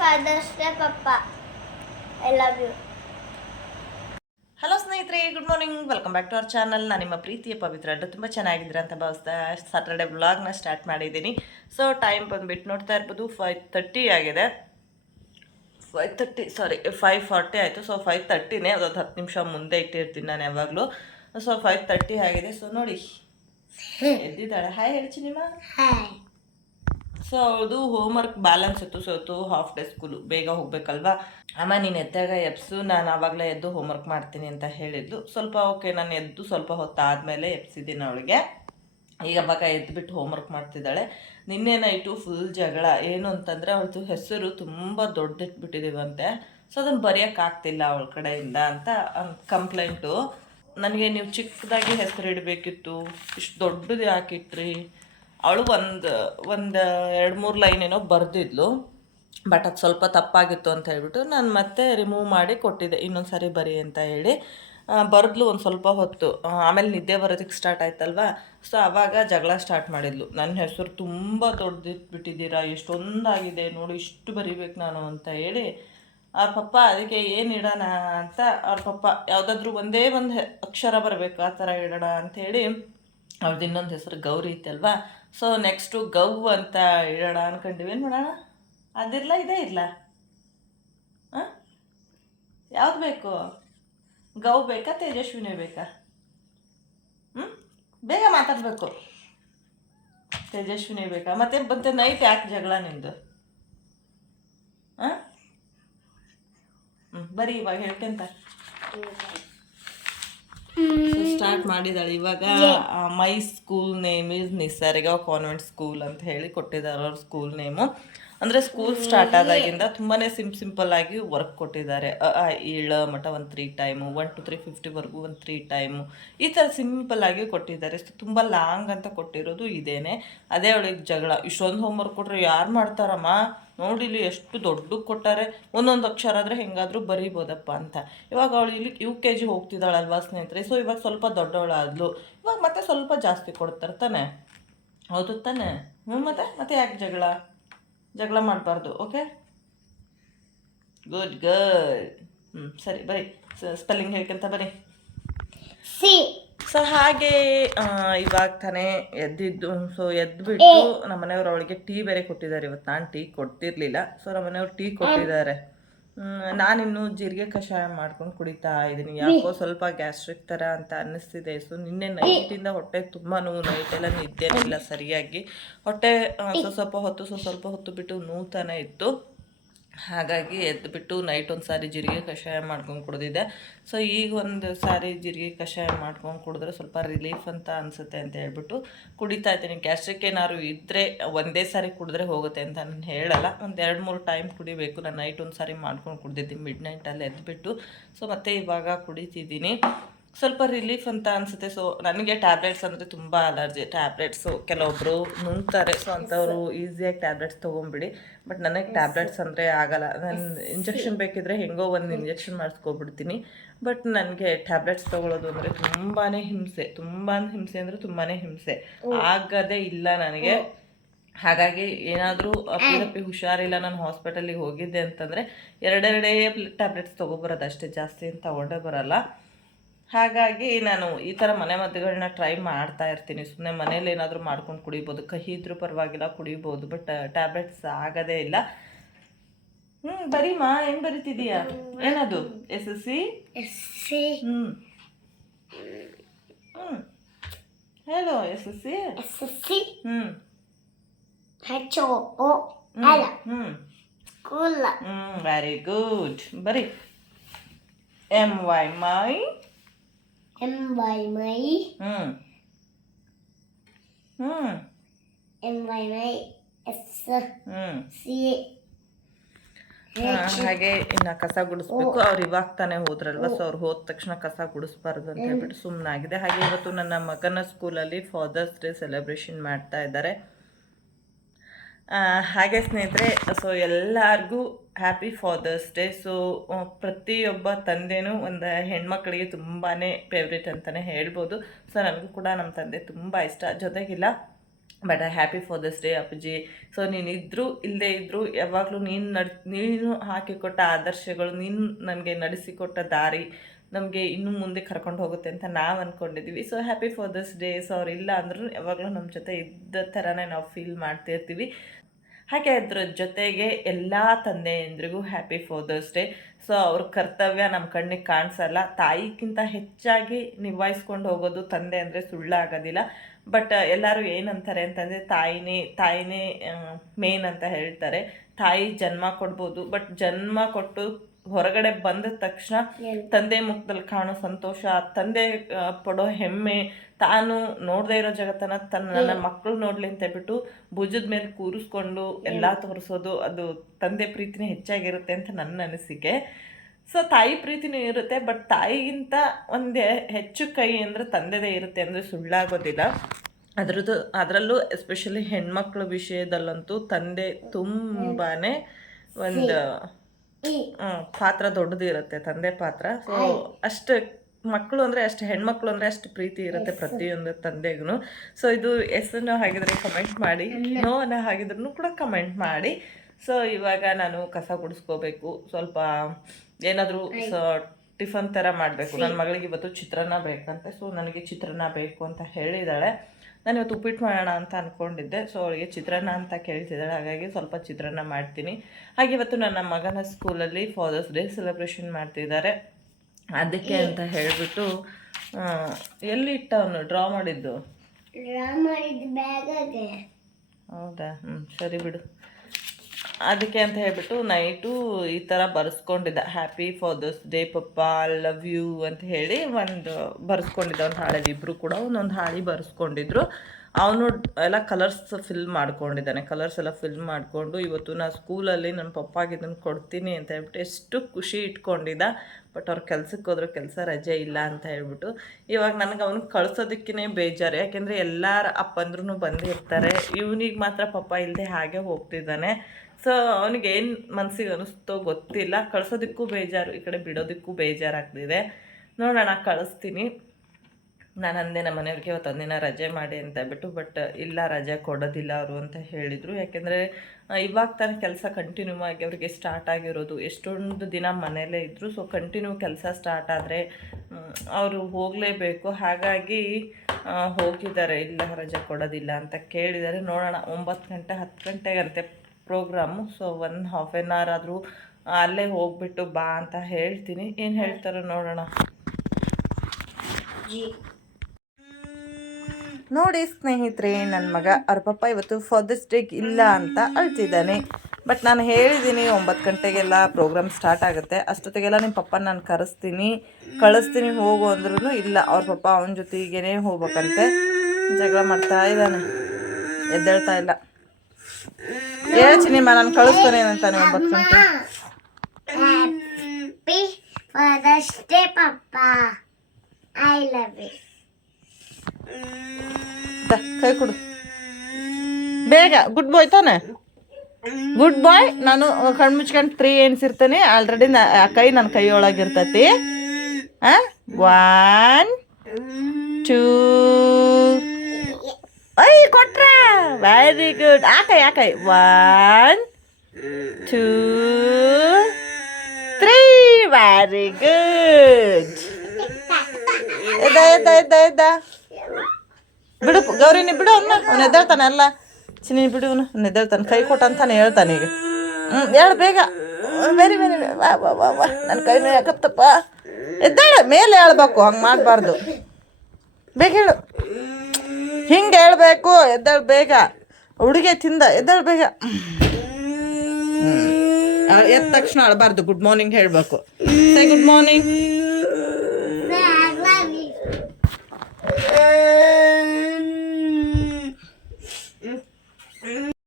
Father's Day papa I love you hello ಸ್ನೇಹಿತರೆ good morning welcome back to our channel ನಾನು ನಿಮ್ಮ ಪ್ರೀತಿಯ ಪವಿತ್ರ ಅಡ್ಡು. ತುಂಬ ಚೆನ್ನಾಗಿದ್ದೀರ ಅಂತ ಭಾವಿಸ್ತಾ ಸಾಟರ್ಡೆ ವ್ಲಾಗ್ನ ಸ್ಟಾರ್ಟ್ ಮಾಡಿದ್ದೀನಿ. ಸೊ ಟೈಮ್ ಬಂದುಬಿಟ್ಟು ನೋಡ್ತಾ ಇರ್ಬೋದು ಫೈವ್ ತರ್ಟಿ ಆಗಿದೆ. Five thirty sorry five forty ಆಯಿತು. ಸೊ ಫೈವ್ ತರ್ಟಿನೇ ಅದೊಂದು ಹತ್ತು ನಿಮಿಷ ಮುಂದೆ ಇಟ್ಟಿರ್ತೀನಿ ನಾನು ಯಾವಾಗಲೂ. ಸೊ ಫೈವ್ ತರ್ಟಿ ಆಗಿದೆ. ಸೊ ನೋಡಿ. ಎದ್ದಿದ್ದಾಳೆ. ಹಾಯ್ ಹೇಳ್ತೀನಿ ಮಾ ಹಾಯ್ ಸೊ ಅವಳದು ಹೋಮ್ ವರ್ಕ್ ಬ್ಯಾಲೆನ್ಸ್ ಇತ್ತು ಸೊ ಹಾಫ್ ಡೇ ಸ್ಕೂಲು ಬೇಗ ಹೋಗ್ಬೇಕಲ್ವಾ? ಅಮ್ಮ, ನೀನು ಎದ್ದಾಗ ಎಪ್ಸು ನಾನು ಆವಾಗಲೇ ಎದ್ದು ಹೋಮ್ ವರ್ಕ್ ಮಾಡ್ತೀನಿ ಅಂತ ಹೇಳಿದ್ಲು. ಸ್ವಲ್ಪ ಓಕೆ ನಾನು ಎದ್ದು ಸ್ವಲ್ಪ ಹೊತ್ತಾದಮೇಲೆ ಎಬ್ಸಿದ್ದೀನಿ ಅವಳಿಗೆ. ಈಗ ಅವಾಗ ಎದ್ದುಬಿಟ್ಟು ಹೋಮ್ವರ್ಕ್ ಮಾಡ್ತಿದ್ದಾಳೆ. ನಿನ್ನೆ ನೈಟು ಫುಲ್ ಜಗಳ. ಏನು ಅಂತಂದರೆ, ಅವಳದು ಹೆಸರು ತುಂಬ ದೊಡ್ಡಿಟ್ಬಿಟ್ಟಿದ್ದೀವಂತೆ ಸೊ ಅದನ್ನು ಬರೆಯೋಕ್ಕಾಗ್ತಿಲ್ಲ ಅವಳ ಕಡೆಯಿಂದ ಅಂತ ಕಂಪ್ಲೇಂಟು ನನಗೆ ನೀವು ಚಿಕ್ಕದಾಗಿ ಹೆಸರು ಇಡಬೇಕಿತ್ತು. ಇಷ್ಟು ದೊಡ್ಡದು ಯಾಕಿಟ್ರಿ ಅವಳು ಒಂದು ಒಂದು ಎರಡು ಮೂರು ಲೈನ್ ಏನೋ ಬರೆದಿದ್ಲು. ಬಟ್ ಅದು ಸ್ವಲ್ಪ ತಪ್ಪಾಗಿತ್ತು ಅಂತ ಹೇಳ್ಬಿಟ್ಟು ನಾನು ಮತ್ತೆ ರಿಮೂವ್ ಮಾಡಿ ಕೊಟ್ಟಿದ್ದೆ. ಇನ್ನೊಂದು ಸಾರಿ ಬರಿ ಅಂತ ಹೇಳಿ. ಬರೆದ್ಲು ಒಂದು ಸ್ವಲ್ಪ ಹೊತ್ತು. ಆಮೇಲೆ ನಿದ್ದೆ ಬರೋದಕ್ಕೆ ಸ್ಟಾರ್ಟ್ ಆಯ್ತಲ್ವಾ? ಸೊ ಆವಾಗ ಜಗಳ ಸ್ಟಾರ್ಟ್ ಮಾಡಿದ್ಲು. ನನ್ನ ಹೆಸರು ತುಂಬ ದೊಡ್ಡದಿಟ್ಬಿಟ್ಟಿದ್ದೀರಾ ಎಷ್ಟೊಂದಾಗಿದೆ ನೋಡಿ, ಇಷ್ಟು ಬರಿಬೇಕು ನಾನು ಅಂತ ಹೇಳಿ. ಅವ್ರ ಪಪ್ಪ ಅದಕ್ಕೆ ಏನು ಇಡೋಣ ಅಂತ ಅವ್ರ ಪಪ್ಪ, ಯಾವುದಾದ್ರೂ ಒಂದೇ ಒಂದು ಅಕ್ಷರ ಬರಬೇಕು, ಆ ಥರ ಇಡೋಣ ಅಂಥೇಳಿ ಅವ್ರದ್ದು ಇನ್ನೊಂದು ಹೆಸರು ಗೌರಿ ಇತ್ತಲ್ವಾ ಸೊ ನೆಕ್ಸ್ಟು ಗೌ ಅಂತ ಇಡೋಣ ಅನ್ಕೊಂಡಿವಿ. ನೋಡೋಣ. ಅದಿರಲ, ಇದೇ ಇರಲ. ಹಾಂ? ಯಾವ್ದು ಬೇಕು? ಗೌ ಬೇಕಾ, ತೇಜಸ್ವಿನೇ ಬೇಕಾ? ಹ್ಞೂ ಬೇಗ ಮಾತಾಡಬೇಕು. ತೇಜಸ್ವಿನೇ ಬೇಕಾ? ಮತ್ತೆ ಮತ್ತೆ ನೈಟ್ ಯಾಕೆ ಜಗಳ ನಿಂದು? ಹಾಂ? ಹ್ಞೂ ಬರೀ ಇವಾಗ ಹೇಳ್ಕೊಂತ. ಸ್ಟಾರ್ಟ್ ಮಾಡಿದಾಳೆ. ಇವಾಗ my school name is Nisarga convent school ಅಂತ ಹೇಳಿ ಕೊಟ್ಟಿದ್ದಾರೆ ಅವ್ರ ಸ್ಕೂಲ್ ನೇಮು ಅಂದರೆ ಸ್ಕೂಲ್ ಸ್ಟಾರ್ಟ್ ಆದಾಗಿಂದ ತುಂಬಾ ಸಿಂ ಸಿಂಪಲ್ ಆಗಿ ವರ್ಕ್ ಕೊಟ್ಟಿದ್ದಾರೆ. ಇಳ ಮಟ್ಟ ಒಂದು three time one two three ಫಿಫ್ಟಿವರೆಗೂ ಒಂದು ತ್ರೀ ಟೈಮು ಈ ಥರ ಸಿಂಪಲ್ ಆಗಿ ಕೊಟ್ಟಿದ್ದಾರೆ. ತುಂಬಾ ತುಂಬ ಲಾಂಗ್ ಅಂತ ಕೊಟ್ಟಿರೋದು ಇದೇನೆ. ಅದೇ ಅವಳಿಗೆ ಜಗಳ. ಇಷ್ಟೊಂದು ಹೋಮ್ವರ್ಕ್ ಕೊಟ್ಟರೆ ಯಾರು ಮಾಡ್ತಾರಮ್ಮ? ನೋಡಿಲಿ ಎಷ್ಟು ದೊಡ್ಡ ಕೊಟ್ಟಾರೆ, ಒಂದೊಂದು ಅಕ್ಷರ ಆದರೆ ಹೆಂಗಾದರೂ ಬರೀಬೋದಪ್ಪ ಅಂತ. ಇವಾಗ ಅವಳು ಇಲ್ಲಿ ಯು ಕೆ ಜಿ ಹೋಗ್ತಿದ್ದಾಳಲ್ವಾ ಸ್ನೇಹಿತರೆ? ಸೊ ಇವಾಗ ಸ್ವಲ್ಪ ದೊಡ್ಡವಳಾದ್ಲು. ಇವಾಗ ಮತ್ತೆ ಸ್ವಲ್ಪ ಜಾಸ್ತಿ ಕೊಡ್ತಾರೆ ತಾನೆ? ಹೌದು ತಾನೆ? ಹ್ಞೂ ಮತ್ತೆ? ಮತ್ತೆ ಯಾಕೆ ಜಗಳ? ಜಗಳ ಮಾಡಬಾರ್ದು ಓಕೆ ಗುಡ್ ಗುಡ್ ಹ್ಞೂ ಸರಿ, ಬರೀ. ಸ್ಪೆಲ್ಲಿಂಗ್ ಹೇಳ್ಕೊಂತ ಬರೀ. ಸಿ. ಸೊ ಹಾಗೆ ಇವಾಗ ತಾನೇ ಎದ್ದಿದ್ದು. ಸೊ ಎದ್ಬಿಟ್ಟು ನಮ್ಮ ಮನೆಯವ್ರು ಅವಳಿಗೆ ಟೀ ಬೇರೆ ಕೊಟ್ಟಿದ್ದಾರೆ. ಇವತ್ತು ನಾನು ಟೀ ಕೊಡ್ತಿರ್ಲಿಲ್ಲ. ಸೊ ನಮ್ಮ ಮನೆಯವ್ರು ಟೀ ಕೊಟ್ಟಿದ್ದಾರೆ. ನಾನಿನ್ನು ಜೀರಿಗೆ ಕಷಾಯ ಮಾಡ್ಕೊಂಡು ಕುಡಿತಾ ಇದ್ದೀನಿ. ಯಾಕೋ ಸ್ವಲ್ಪ ಗ್ಯಾಸ್ಟ್ರಿಕ್ ಥರ ಅಂತ ಅನ್ನಿಸ್ತಿದೆ. ಸೊ ನಿನ್ನೆ ನೈಟಿಂದ ಹೊಟ್ಟೆ ತುಂಬ ನೋವು. ನೈಟೆಲ್ಲ ನಿದ್ದೆನಿಲ್ಲ ಸರಿಯಾಗಿ. ಹೊಟ್ಟೆ ಸ್ವಲ್ಪ ಸ್ವಲ್ಪ ಹೊತ್ತು ಸ್ವಲ್ಪ ಸ್ವಲ್ಪ ಹೊತ್ತು ಬಿಟ್ಟು ನೋವ್ತಾನೆ ಇತ್ತು. ಹಾಗಾಗಿ ಎದ್ದುಬಿಟ್ಟು ನೈಟ್ ಒಂದು ಸಾರಿ ಜೀರಿಗೆ ಕಷಾಯ ಮಾಡ್ಕೊಂಡು ಕುಡ್ದಿದ್ದೆ. ಸೊ ಈಗ ಒಂದು ಸಾರಿ ಜೀರಿಗೆ ಕಷಾಯ ಮಾಡ್ಕೊಂಡು ಕುಡಿದ್ರೆ ಸ್ವಲ್ಪ ರಿಲೀಫ್ ಅಂತ ಅನಿಸುತ್ತೆ ಅಂತ ಹೇಳ್ಬಿಟ್ಟು ಕುಡಿತಾ ಇದ್ದೀನಿ. ಗ್ಯಾಸ್ಟ್ರಿಕ್ ಏನಾದ್ರು ಇದ್ದರೆ ಒಂದೇ ಸಾರಿ ಕುಡಿದ್ರೆ ಹೋಗುತ್ತೆ ಅಂತ ನಾನು ಹೇಳಲ್ಲ. ಒಂದು ಎರಡು ಮೂರು ಟೈಮ್ ಕುಡಿಬೇಕು. ನಾನು ನೈಟ್ ಒಂದು ಸಾರಿ ಮಾಡ್ಕೊಂಡು ಕುಡ್ದಿದ್ದೀನಿ. ಮಿಡ್ ನೈಟಲ್ಲಿ ಎದ್ದುಬಿಟ್ಟು ಸೊ ಮತ್ತೆ ಇವಾಗ ಕುಡಿತಿದ್ದೀನಿ. ಸ್ವಲ್ಪ ರಿಲೀಫ್ ಅಂತ ಅನಿಸುತ್ತೆ. ಸೊ ನನಗೆ ಟ್ಯಾಬ್ಲೆಟ್ಸ್ ಅಂದರೆ ತುಂಬ ಅಲರ್ಜಿ ಟ್ಯಾಬ್ಲೆಟ್ಸು ಕೆಲವೊಬ್ಬರು ನುಂಗ್ತಾರೆ. ಸೊ ಅಂಥವ್ರು ಈಸಿಯಾಗಿ ಟ್ಯಾಬ್ಲೆಟ್ಸ್ ತೊಗೊಂಬಿಡಿ ಬಟ್ ನನಗೆ ಟ್ಯಾಬ್ಲೆಟ್ಸ್ ಅಂದರೆ ಆಗಲ್ಲ. ನಾನು ಇಂಜೆಕ್ಷನ್ ಬೇಕಿದ್ರೆ ಹೆಂಗೋ ಒಂದು ಇಂಜೆಕ್ಷನ್ ಮಾಡಿಸ್ಕೊಬಿಡ್ತೀನಿ. ಬಟ್ ನನಗೆ ಟ್ಯಾಬ್ಲೆಟ್ಸ್ ತೊಗೊಳೋದು ಅಂದರೆ ತುಂಬಾ ಹಿಂಸೆ. ತುಂಬಾ ಹಿಂಸೆ ಅಂದರೆ ತುಂಬಾ ಹಿಂಸೆ. ಆಗದೇ ಇಲ್ಲ ನನಗೆ. ಹಾಗಾಗಿ ಏನಾದರೂ ಅಪ್ಪಿ ಹುಷಾರಿಲ್ಲ. ನಾನು ಹಾಸ್ಪಿಟಲಿಗೆ ಹೋಗಿದ್ದೆ ಅಂತಂದರೆ ಎರಡೆರಡೇ ಟ್ಯಾಬ್ಲೆಟ್ಸ್ ತೊಗೊಬರೋದು ಅಷ್ಟೇ ಜಾಸ್ತಿ ಏನು ತಗೊಂಡೇ ಬರಲ್ಲ. ಹಾಗಾಗಿ ನಾನು ಈ ಥರ ಮನೆ ಮದ್ದುಗಳನ್ನ ಟ್ರೈ ಮಾಡ್ತಾ ಇರ್ತೀನಿ. ಸುಮ್ಮನೆ ಮನೇಲಿ ಏನಾದರೂ ಮಾಡ್ಕೊಂಡು ಕುಡಿಬೋದು. ಕಹಿ ಇದ್ರೂ ಪರವಾಗಿಲ್ಲ ಕುಡಿಬೋದು. ಬಟ್ ಟ್ಯಾಬ್ಲೆಟ್ಸ್ ಆಗೋದೇ ಇಲ್ಲ. ಹ್ಞೂ ಬರೀಮಾ ಏನು ಬರಿತಿದೀಯಾ? ಏನದು? S S C? ಸಿ. ಹ್ಞೂ ಹ್ಞೂ ಹೇಳು S S C? S C. ಹ್ಞೂ ಹೆಚ್ ಓ ಅಲ್ಲ ಹ್ಞೂ ಸ್ಕೂಲ್. ಹ್ಞೂ ವೆರಿ ಗುಡ್ ಬರೀ M Y my my S ಹ್ಞೂ ಸಿ ಹಾಗೆ ಇನ್ನ ಕಸ ಗುಡಿಸ್ಬೇಕು. ಅವ್ರು ಇವಾಗ ತಾನೇ ಹೋದ್ರಲ್ವಾ ಸೊ ಅವ್ರು ಹೋದ ತಕ್ಷಣ ಕಸ ಗುಡಿಸ್ಬಾರ್ದು ಅಂತ ಹೇಳ್ಬಿಟ್ಟು ಸುಮ್ಮನಾಗಿದೆ ಹಾಗೆ ಇವತ್ತು ನನ್ನ ಮಗನ ಸ್ಕೂಲಲ್ಲಿ ಫಾದರ್ಸ್ ಡೇ ಸೆಲೆಬ್ರೇಷನ್ ಮಾಡ್ತಾ ಇದ್ದಾರೆ. ಹಾಗೆ ಸ್ನೇಹಿತರೆ ಸೊ ಎಲ್ಲರಿಗೂ ಹ್ಯಾಪಿ ಫಾದರ್ಸ್ ಡೇ ಸೊ ಪ್ರತಿಯೊಬ್ಬ ತಂದೆನೂ ಒಂದು ಹೆಣ್ಮಕ್ಳಿಗೆ ತುಂಬಾ ಫೇವ್ರೇಟ್ ಅಂತಲೇ ಹೇಳ್ಬೋದು. ಸೊ ನನಗೂ ಕೂಡ ನಮ್ಮ ತಂದೆ ತುಂಬ ಇಷ್ಟ. ಜೊತೆಗಿಲ್ಲ ಬಟ್ ಹ್ಯಾಪಿ ಫಾದರ್ಸ್ ಡೇ ಅಪ್ಪಾಜಿ. ಸೊ ನೀನಿದ್ರು ಇಲ್ಲದೇ ಇದ್ದರೂ ಯಾವಾಗಲೂ ನೀನು ನಡ್, ನೀನು ಹಾಕಿಕೊಟ್ಟ ಆದರ್ಶಗಳು, ನೀನು ನನಗೆ ನಡೆಸಿಕೊಟ್ಟ ದಾರಿ ನಮಗೆ ಇನ್ನು ಮುಂದೆ ಕರ್ಕೊಂಡು ಹೋಗುತ್ತೆ ಅಂತ ನಾವು ಅಂದ್ಕೊಂಡಿದ್ದೀವಿ so happy Father's Day so ಅವ್ರು ಇಲ್ಲ ಅಂದ್ರೂ ಯಾವಾಗಲೂ ನಮ್ಮ ಜೊತೆ ಇದ್ದ ಥರನೇ ನಾವು ಫೀಲ್ ಮಾಡ್ತಿರ್ತೀವಿ. ಹಾಗೆ ಅದ್ರ ಜೊತೆಗೆ ಎಲ್ಲ ತಂದೆಯಂದ್ರಿಗೂ ಹ್ಯಾಪಿ ಫಾದರ್ಸ್ ಡೇ ಸೊ ಅವ್ರ ಕರ್ತವ್ಯ ನಮ್ಮ ಕಣ್ಣಿಗೆ ಕಾಣಿಸಲ್ಲ. ತಾಯಿಗಿಂತ ಹೆಚ್ಚಾಗಿ ನಿಭಾಯಿಸ್ಕೊಂಡು ಹೋಗೋದು ತಂದೆ ಅಂದರೆ ಸುಳ್ಳಾಗೋದಿಲ್ಲ. ಬಟ್ ಎಲ್ಲರೂ ಏನಂತಾರೆ ಅಂತಂದರೆ ತಾಯಿನೇ ತಾಯಿನೇ ಮೇನ್ ಅಂತ ಹೇಳ್ತಾರೆ. ತಾಯಿ ಜನ್ಮ ಕೊಡ್ಬೋದು. ಬಟ್ ಜನ್ಮ ಕೊಟ್ಟು ಹೊರಗಡೆ ಬಂದ ತಕ್ಷಣ ತಂದೆ ಮುಖದಲ್ಲಿ ಕಾಣೋ ಸಂತೋಷ ತಂದೆ ಪಡೋ ಹೆಮ್ಮೆ ತಾನು ನೋಡದೇ ಇರೋ ಜಗತ್ತನ್ನ ತನ್ನ ನನ್ನ ಮಕ್ಕಳು ನೋಡ್ಲಿ ಅಂತ ಹೇಳ್ಬಿಟ್ಟು ಭುಜದ ಮೇಲೆ ಕೂರಿಸ್ಕೊಂಡು ಎಲ್ಲ ತೋರಿಸೋದು ಅದು ತಂದೆ ಪ್ರೀತಿನೇ ಹೆಚ್ಚಾಗಿರುತ್ತೆ ಅಂತ ನನ್ನ ಅನಿಸಿಕೆ. ಸೊ ತಾಯಿ ಪ್ರೀತಿನೂ ಇರುತ್ತೆ ಬಟ್ ತಾಯಿಗಿಂತ ಒಂದೇ ಹೆಚ್ಚು ಕೈ ಅಂದರೆ ತಂದೆದೇ ಇರುತ್ತೆ ಅಂದರೆ ಸುಳ್ಳಾಗೋದಿಲ್ಲ. ಅದರದ್ದು ಅದರಲ್ಲೂ ಎಸ್ಪೆಷಲಿ ಹೆಣ್ಮಕ್ಳ ವಿಷಯದಲ್ಲಂತೂ ತಂದೆ ತುಂಬಾ ಒಂದು ಪಾತ್ರ ದೊಡ್ಡದು ಇರುತ್ತೆ ತಂದೆ ಪಾತ್ರ. ಸೊ ಅಷ್ಟು ಮಕ್ಕಳು ಅಂದರೆ ಅಷ್ಟು ಹೆಣ್ಮಕ್ಳು ಅಂದರೆ ಅಷ್ಟು ಪ್ರೀತಿ ಇರುತ್ತೆ ಪ್ರತಿಯೊಂದು ತಂದೆಗೂ. ಸೊ ಇದು ಹೆಸರು ಹಾಗಿದ್ರೆ ಕಮೆಂಟ್ ಮಾಡಿ ನೋ ಅನ್ನ ಹಾಗಿದ್ರು ಕೂಡ ಕಮೆಂಟ್ ಮಾಡಿ. ಸೊ ಇವಾಗ ನಾನು ಕಸ ಗುಡಿಸ್ಕೋಬೇಕು ಸ್ವಲ್ಪ ಏನಾದರೂ ಸ ಟಿಫನ್ ಥರ ಮಾಡಬೇಕು. ನನ್ನ ಮಗಳಿಗೆ ಇವತ್ತು ಚಿತ್ರಾನ್ನ ಬೇಕಂತೆ ಸೊ ನನಗೆ ಚಿತ್ರಾನ್ನ ಬೇಕು ಅಂತ ಹೇಳಿದ್ದಾಳೆ ನಾನು ಇವತ್ತು ಉಪ್ಪಿಟ್ಟು ಮಾಡೋಣ ಅಂತ ಅಂದ್ಕೊಂಡಿದ್ದೆ ಸೊ ಅವಳಿಗೆ ಚಿತ್ರಾನ್ನ ಅಂತ ಕೇಳ್ತಿದ್ದಾಳೆ. ಹಾಗಾಗಿ ಸ್ವಲ್ಪ ಚಿತ್ರಾನ್ನ ಮಾಡ್ತೀನಿ. ಹಾಗೆ ಇವತ್ತು ನನ್ನ ಮಗನ ಸ್ಕೂಲಲ್ಲಿ ಫಾದರ್ಸ್ ಡೇ ಸೆಲೆಬ್ರೇಷನ್ ಮಾಡ್ತಿದ್ದಾರೆ. ಅದಕ್ಕೆ ಅಂತ ಹೇಳಿಬಿಟ್ಟು ಎಲ್ಲಿ ಇಟ್ಟ ಅವನು? ಡ್ರಾ ಮಾಡಿದ್ದು? ಡ್ರಾ ಮಾಡಿದ ಬ್ಯಾಗಾಗೆ ಹೌದಾ? ಹ್ಞೂ ಸರಿ ಬಿಡು. ಅದಕ್ಕೆ ಅಂತ ಹೇಳಿಬಿಟ್ಟು ನೈಟು ಈ ಥರ ಬರೆಸ್ಕೊಂಡಿದ್ದ. Happy Father's Day papa love you ಅಂತ ಹೇಳಿ ಒಂದು ಬರೆಸ್ಕೊಂಡಿದ್ದ. ಒಂದು ಹಾಳಲ್ಲಿ ಇಬ್ಬರು ಕೂಡ ಒಂದೊಂದು ಹಾಳಿ ಬರೆಸ್ಕೊಂಡಿದ್ರು. ಅವನು ಎಲ್ಲ ಕಲರ್ಸ್ ಫಿಲ್ ಮಾಡ್ಕೊಂಡಿದ್ದಾನೆ. ಕಲರ್ಸ್ ಎಲ್ಲ ಫಿಲ್ ಮಾಡಿಕೊಂಡು ಇವತ್ತು ನಾನು ಸ್ಕೂಲಲ್ಲಿ ನನ್ನ ಪಪ್ಪಾಗೆ ಇದನ್ನು ಕೊಡ್ತೀನಿ ಅಂತ ಹೇಳ್ಬಿಟ್ಟು ಎಷ್ಟು ಖುಷಿ ಇಟ್ಕೊಂಡಿದ್ದ. ಬಟ್ ಅವ್ರ ಕೆಲ್ಸಕ್ಕೆ ಹೋದ್ರೆ ಕೆಲಸ ರಜೆ ಇಲ್ಲ ಅಂತ ಹೇಳ್ಬಿಟ್ಟು ಇವಾಗ ನನಗೆ ಅವ್ನಿಗೆ ಕಳ್ಸೋದಕ್ಕೇ ಬೇಜಾರು. ಯಾಕೆಂದರೆ ಎಲ್ಲರ ಅಪ್ಪಂದ್ರೂ ಬಂದಿರ್ತಾರೆ. ಇವನಿಗೆ ಮಾತ್ರ ಪಪ್ಪ ಇಲ್ಲದೆ ಹಾಗೆ ಹೋಗ್ತಿದ್ದಾನೆ. ಸೊ ಅವನಿಗೆ ಏನು ಮನಸ್ಸಿಗೆ ಅನಿಸ್ತೋ ಗೊತ್ತಿಲ್ಲ. ಕಳಿಸೋದಕ್ಕೂ ಬೇಜಾರು, ಈ ಕಡೆ ಬಿಡೋದಕ್ಕೂ ಬೇಜಾರಾಗ್ತಿದೆ. ನೋಡೋಣ, ಕಳಿಸ್ತೀನಿ. ನಾನು ಅಂದೆ ನಮ್ಮ ಮನೆಯವ್ರಿಗೆ ಇವತ್ತು ಒಂದಿನ ರಜೆ ಮಾಡಿ ಅಂತ ಬಿಟ್ಟು ಬಟ್ ಇಲ್ಲ, ರಜೆ ಕೊಡೋದಿಲ್ಲ ಅವರು ಅಂತ ಹೇಳಿದರು. ಯಾಕೆಂದರೆ ಇವಾಗ ತಾನೇ ಕೆಲಸ ಕಂಟಿನ್ಯೂ ಆಗಿ ಅವರಿಗೆ ಸ್ಟಾರ್ಟ್ ಆಗಿರೋದು. ಎಷ್ಟೊಂದು ದಿನ ಮನೇಲೇ ಇದ್ದರು ಸೊ ಕಂಟಿನ್ಯೂ ಕೆಲಸ ಸ್ಟಾರ್ಟ್ ಆದರೆ ಅವರು ಹೋಗಲೇಬೇಕು. ಹಾಗಾಗಿ ಹೋಗಿದ್ದಾರೆ. ಇಲ್ಲ, ರಜೆ ಕೊಡೋದಿಲ್ಲ ಅಂತ ಕೇಳಿದ್ದಾರೆ. ನೋಡೋಣ, ಒಂಬತ್ತು ಗಂಟೆ, ಹತ್ತು ಗಂಟೆಗಂತೆ programme. So one half and hour ಆದರೂ ಅಲ್ಲೇ ಹೋಗ್ಬಿಟ್ಟು ಬಾ ಅಂತ ಹೇಳ್ತೀನಿ. ಏನು ಹೇಳ್ತಾರೋ ನೋಡೋಣ. ನೋಡಿ ಸ್ನೇಹಿತರೆ ನನ್ನ ಮಗ ಅವ್ರ ಪಪ್ಪ ಇವತ್ತು ಫಾದರ್ಸ್ ಡೇಗೆ ಇಲ್ಲ ಅಂತ ಅಳ್ತಿದ್ದಾನೆ. ಬಟ್ ನಾನು ಹೇಳಿದ್ದೀನಿ ಒಂಬತ್ತು ಗಂಟೆಗೆಲ್ಲ ಪ್ರೋಗ್ರಾಮ್ ಸ್ಟಾರ್ಟ್ ಆಗುತ್ತೆ. ಅಷ್ಟೊತ್ತಿಗೆಲ್ಲ ನಿಮ್ಮ ಪಪ್ಪ ನಾನು ಕರೆಸ್ತೀನಿ. ಕಳಿಸ್ತೀನಿ ಹೋಗು ಅಂದ್ರೂ ಇಲ್ಲ. ಅವ್ರ ಪಪ್ಪ ಅವನ ಜೊತೆಗೇನೆ ಹೋಗ್ಬೇಕಂತೆ. ಜಗಳ ಮಾಡ್ತಾ ಇದ್ದಾನೆ. ಎದ್ದೇಳ್ತಾ ಇಲ್ಲ. ಹೇಳ್ತೀನಿ ನಾನು ಕಳಿಸ್ತಾನೆ ಅಂತಾನೆ ಒಂಬತ್ತು ಗಂಟೆ happy Father's Day papa I love you ಕೈ ಕೊಡು. ಬೇಗ ಗುಡ್ ಬಾಯ್ ತಾನೆ? ಗುಡ್ ಬಾಯ್ ನಾನು ಕಣ್ಣು ಮುಚ್ಕೊಂಡು ತ್ರೀ ಎಣ್ಸಿರ್ತೀನಿ ಆಲ್ರೆಡಿ ಆ ಕೈ ನನ್ನ ಕೈ ಒಳಗಿರ್ತೈತಿ. ಒನ್ ಟೂ ಐ ಕೊಟ್ರ. ವೆರಿ ಗುಡ್ ಆಕೈ acai one two three very good ಎದ್ದ ಎದ್ದ ಎದ್ದ ಎದ್ದ. ಬಿಡು ಗೌರಿನಿ ಬಿಡು ಅವನ್ನ ಅವ್ನು ಎದ್ದೇಳ್ತಾನೆ ಅಲ್ಲ. ಚಿನ್ನಿ ಬಿಡು ಅವನು ಅವ್ನು ಎದ್ದೇಳ್ತಾನೆ. ಕೈ ಕೊಟ್ಟಂತಾನೆ ಹೇಳ್ತಾನೆ ಈಗ. ಹ್ಞೂ ಹೇಳು ಬೇಗ? ವೆರಿ ವೆರಿ ವಾ ವಾ ವಾ ವಾ. ನನ್ನ ಕೈ ಯಾಕತ್ತಪ್ಪ ಎದ್ದಾಳೆ, ಮೇಲೆ ಹೇಳ್ಬೇಕು ಹಂಗೆ ಮಾಡಬಾರ್ದು. ಬೇಗ ಹೇಳು. ಹಿಂಗೆ ಹೇಳ್ಬೇಕು, ಎದ್ದೇಳು ಬೇಗ. ಹುಡುಗಿ ತಿಂದ, ಎದ್ದೇಳು ಬೇಗ. ಎದ್ದ ತಕ್ಷಣ ಅಳಬಾರ್ದು ಗುಡ್ ಮಾರ್ನಿಂಗ್ ಹೇಳಬೇಕು. ಗುಡ್ ಮಾರ್ನಿಂಗ್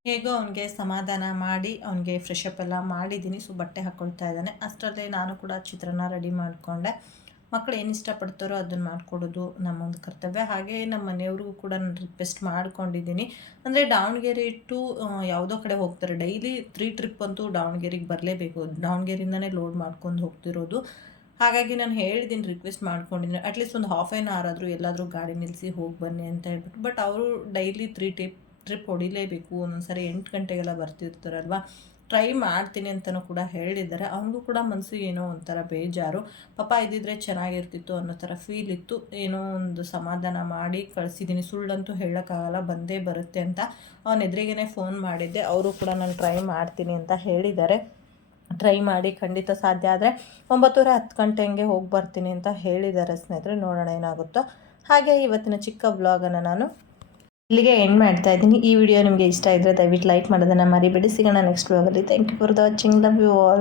ಹೇಗೋ ಅವನಿಗೆ ಸಮಾಧಾನ ಮಾಡಿ, ಅವನಿಗೆ ಅಪ್ ಎಲ್ಲ ಮಾಡಿದ್ದೀನಿ ಸೊ ಬಟ್ಟೆ ಹಾಕ್ಕೊಳ್ತಾ ಇದ್ದಾನೆ. ಅಷ್ಟರಲ್ಲಿ ನಾನು ಕೂಡ ಚಿತ್ರಾನ್ನ ರೆಡಿ ಮಾಡಿಕೊಂಡೆ. ಮಕ್ಕಳು ಏನು ಇಷ್ಟಪಡ್ತಾರೋ ಅದನ್ನು ಮಾಡಿಕೊಡೋದು ನಮ್ಮೊಂದು ಕರ್ತವ್ಯ. ಹಾಗೆ ನಮ್ಮ ಮನೆಯವ್ರಿಗೂ ಕೂಡ ನಾನು ರಿಕ್ವೆಸ್ಟ್ ಮಾಡ್ಕೊಂಡಿದ್ದೀನಿ. ಅಂದರೆ ದಾವಣಗೆರೆ ಟು ಯಾವುದೋ ಕಡೆ ಹೋಗ್ತಾರೆ. ಡೈಲಿ ತ್ರೀ ಟ್ರಿಪ್ ಅಂತೂ ದಾವಣಗೆರೆಗೆ ಬರಲೇಬೇಕು. ದಾವಣಗೆರೆಯಿಂದನೇ ಲೋಡ್ ಮಾಡ್ಕೊಂಡು ಹೋಗ್ತಿರೋದು. ಹಾಗಾಗಿ ನಾನು ಹೇಳಿದ್ದೀನಿ ರಿಕ್ವೆಸ್ಟ್ ಮಾಡ್ಕೊಂಡಿದ್ದೀನಿ. ಅಟ್ಲೀಸ್ಟ್ ಒಂದು ಹಾಫ್ ಆನ್ ಅವರ್ ಆದರೂ ಎಲ್ಲಾದರೂ ಗಾಡಿ ನಿಲ್ಲಿಸಿ ಹೋಗಿ ಬನ್ನಿ ಅಂತ ಹೇಳ್ಬಿಟ್ಟು. ಬಟ್ ಅವರು ಡೈಲಿ ತ್ರೀ ಟ್ರಿಪ್ ಟ್ರಿಪ್ ಹೊಡಿಲೇಬೇಕು. ಒಂದೊಂದು ಸಾರಿ ಎಂಟು ಗಂಟೆಗೆಲ್ಲ ಬರ್ತಿರ್ತಾರಲ್ವ? ಟ್ರೈ ಮಾಡ್ತೀನಿ ಅಂತಲೂ ಕೂಡ ಹೇಳಿದ್ದಾರೆ. ಅವನಿಗೂ ಕೂಡ ಮನಸ್ಸಿಗೆ ಏನೋ ಒಂಥರ ಬೇಜಾರು. ಪಾಪ ಇದ್ದಿದ್ರೆ ಚೆನ್ನಾಗಿರ್ತಿತ್ತು ಅನ್ನೋ ಥರ ಫೀಲ್ ಇತ್ತು. ಏನೋ ಒಂದು ಸಮಾಧಾನ ಮಾಡಿ ಕಳಿಸಿದ್ದೀನಿ ಸುಳ್ಳಂತೂ ಹೇಳೋಕ್ಕಾಗಲ್ಲ, ಬಂದೇ ಬರುತ್ತೆ ಅಂತ ಅವನ ಎದುರಿಗೇ ಫೋನ್ ಮಾಡಿದ್ದೆ. ಅವರು ಕೂಡ ನಾನು ಟ್ರೈ ಮಾಡ್ತೀನಿ ಅಂತ ಹೇಳಿದ್ದಾರೆ. ಟ್ರೈ ಮಾಡಿ ಖಂಡಿತ ಸಾಧ್ಯ ಆದರೆ ಒಂಬತ್ತುವರೆ ಹತ್ತು ಗಂಟೆ ಹಂಗೆ ಹೋಗಿ ಬರ್ತೀನಿ ಅಂತ ಹೇಳಿದ್ದಾರೆ ಸ್ನೇಹಿತರೆ. ನೋಡೋಣ ಏನಾಗುತ್ತೋ. ಹಾಗೆ ಇವತ್ತಿನ ಚಿಕ್ಕ ಬ್ಲಾಗನ್ನು ನಾನು ಇಲ್ಲಿಗೆ ಎಂಡ್ ಮಾಡ್ತಾ ಇದ್ದೀನಿ. ಈ ವಿಡಿಯೋ ನಿಮಗೆ ಇಷ್ಟ ಇದ್ದರೆ ದಯವಿಟ್ಟು ಲೈಕ್ ಮಾಡೋದನ್ನ ಮರಿಬೇಡಿ. ಸಿಗೋಣ ನೆಕ್ಸ್ಟ್ ವ್ಲಾಗಲ್ಲಿ thank you for the watching love you all